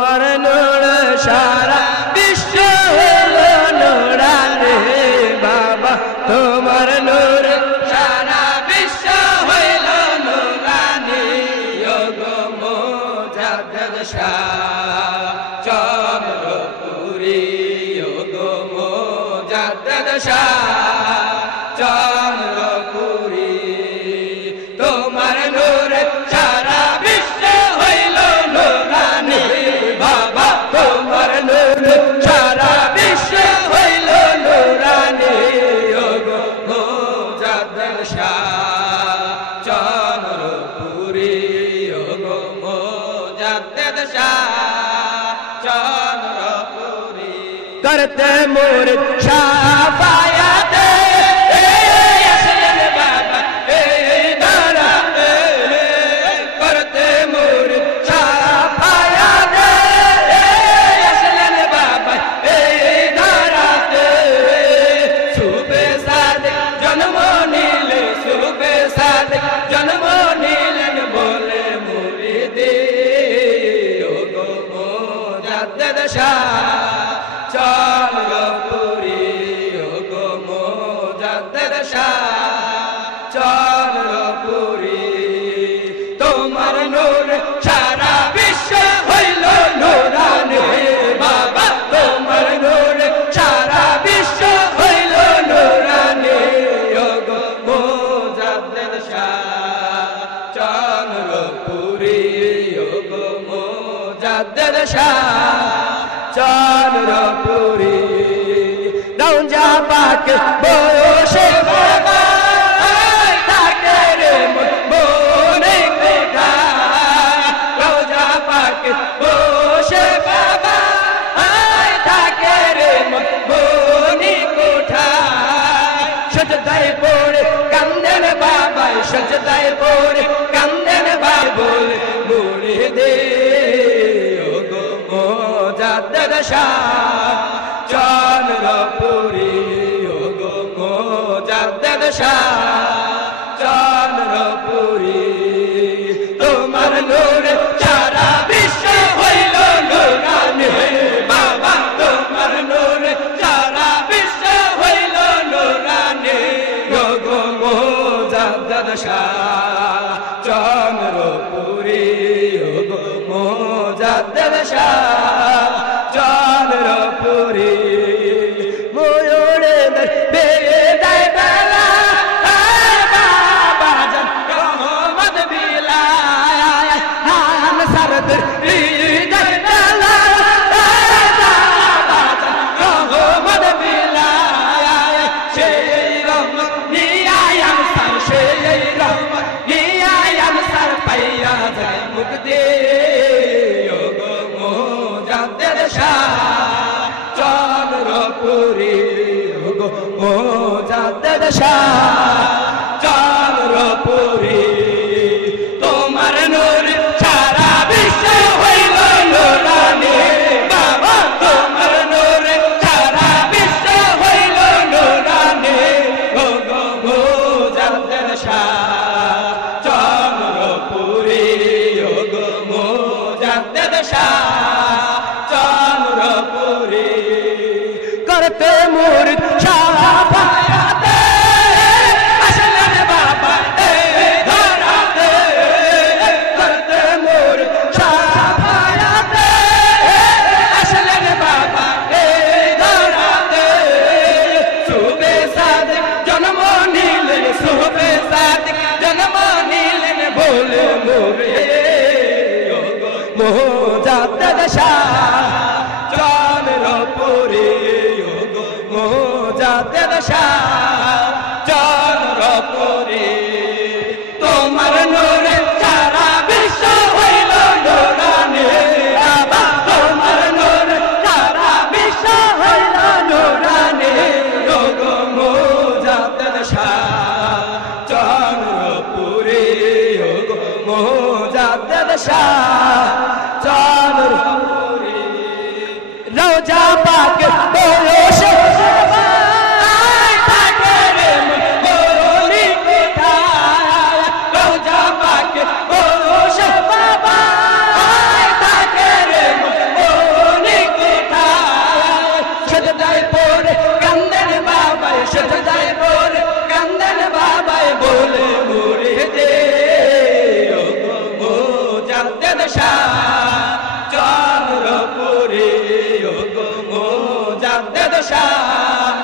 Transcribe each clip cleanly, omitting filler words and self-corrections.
তোমার নূর সারা বিশ্ব হলো নূরানি বাবা তোমার নূর সারা বিশ্ব হইল নূরানি ওগো মুজাদ্দিদ শাহ চন্দ্রপুরী ওগো মুজাদ্দিদ শাহ চন্দ্রপুরী তোমার নূর সারা বিশ্ব হইল নূরানি বাবা তোমার নূর সারা বিশ্ব হইল নূরানি ওগো মুজাদ্দিদ শাহ চন্দ্রপুরী ওগো মুজাদ্দিদ শাহ চন্দ্রপুরী করতে মুরিদ শাফায়াত जन्म नीलन बोले मुरीदे ओगो मुजाद्दिद शाह चंद्रपुरी ओगो मुजाद्दिद शाह चंद्रपुरी তোমার নূর সারা বিশ্ব হইল নূরানি বাবা তোমার নূর সারা বিশ্ব হইল নূরানি ওগো মুজাদ্দিদ শাহ চন্দ্রপুরী ওগো মুজাদ্দিদ শাহ চন্দ্রপুরী রওজা পাক বসে বাবা থাকে রে মনে কোঠা রওজা পাক বসে বাবা থাকে রে মনে কোঠা সজদায় পড়ে কান্দেন বাবা সজদায় পড়ে কান্দেন বাবা বলে মুরিদে ওগো মুজাদ্দিদ শাহ চন্দ্রপুরী ওগো মুজাদ্দিদ শাহ চন্দ্রপুরী তোমার নূর সারা বিশ্ব হইল নূরানি বাবা তোমার নূর সারা বিশ্ব হইল নূরানি ওগো মুজাদ্দিদ শাহ চন্দ্রপুরী ওগো মুজাদ্দিদ শাহ চন্দ্রপুরী ময়ূরে বেদায় বেলা বাবা জান রহমত বিলায় নাম সরদ হৃদয় বেলা বাবা জান রহমত বিলায় সেই রহমত নিয়ায়াম সর সেই রহমত নিয়ায়াম সর পাইয়া যায় মুক্তি ওগো মুজাদ্দিদ শাহ চন্দ্রপুরী ওগো মুজাদ্দিদ শাহ চন্দ্রপুরী তোমার নূর সারা বিশ্ব হইল নূরানি বাবা তোমার নূর সারা বিশ্ব হইল নূরানি ওগো মুজাদ্দিদ শাহ চন্দ্রপুরী ওগো মুজাদ্দিদ শাহ চন্দ্রপুরী করতে মুরিদ শাফায়াত আসলেন বাবা ধরাতে করতে মুরিদ শাফায়াত আসলেন বাবা ধরাতে সুবে সাদিক জন্ম নিলেন সুবে সাদিক জন্ম নিলেন বলে মুরিদ ওগো মুজাদ্দিদ শাহ চন্দ্রপুরী ওগো মুজাদ্দিদ শাহ চন্দ্রপুরী তোমার নূর সারা বিশ্ব হইল নূরানি বাবা তোমার নূর সারা বিশ্ব হইল নূরানি ওগো মুজাদ্দিদ শাহ চন্দ্রপুরী ওগো মুজাদ্দিদ শাহ চন্দ্রপুরী রওজা পাক বসে থাকে রে মনি কোঠা রওজা পাক শাহ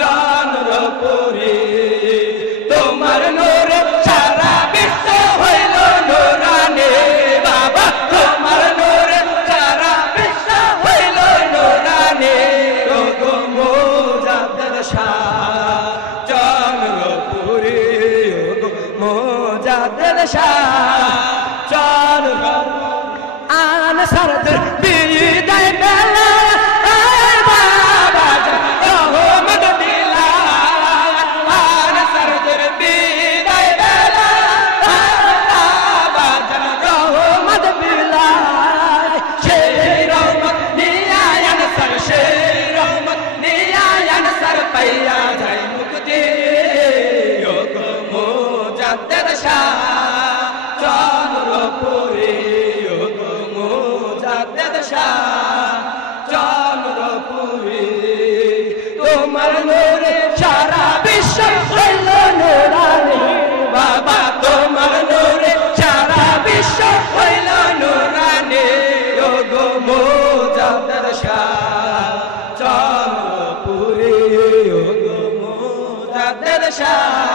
চন্দ্রপুরে তোমার নূরে সারা বিশ্ব হইল নূরানি বাবা তোমার নূরে সারা বিশ্ব হইল নূরানি ওগো মুজাদ্দিদ শাহ চন্দ্রপুরে ওগো মুজাদ্দিদ শাহ চন্দ্রপুরে আনসারদের বিদায় বেলা চন্দ্রপুরে মুজাদ্দিদ শাহ চন্দ্রপুরে তোমার নূরে সারা বিশ্ব হইল নূরানি বাবা তোমার নূরে সারা বিশ্ব হইল নূরানি ওগো মুজাদ্দিদ শাহ চন্দ্রপুরে ওগো মুজাদ্দিদ শাহ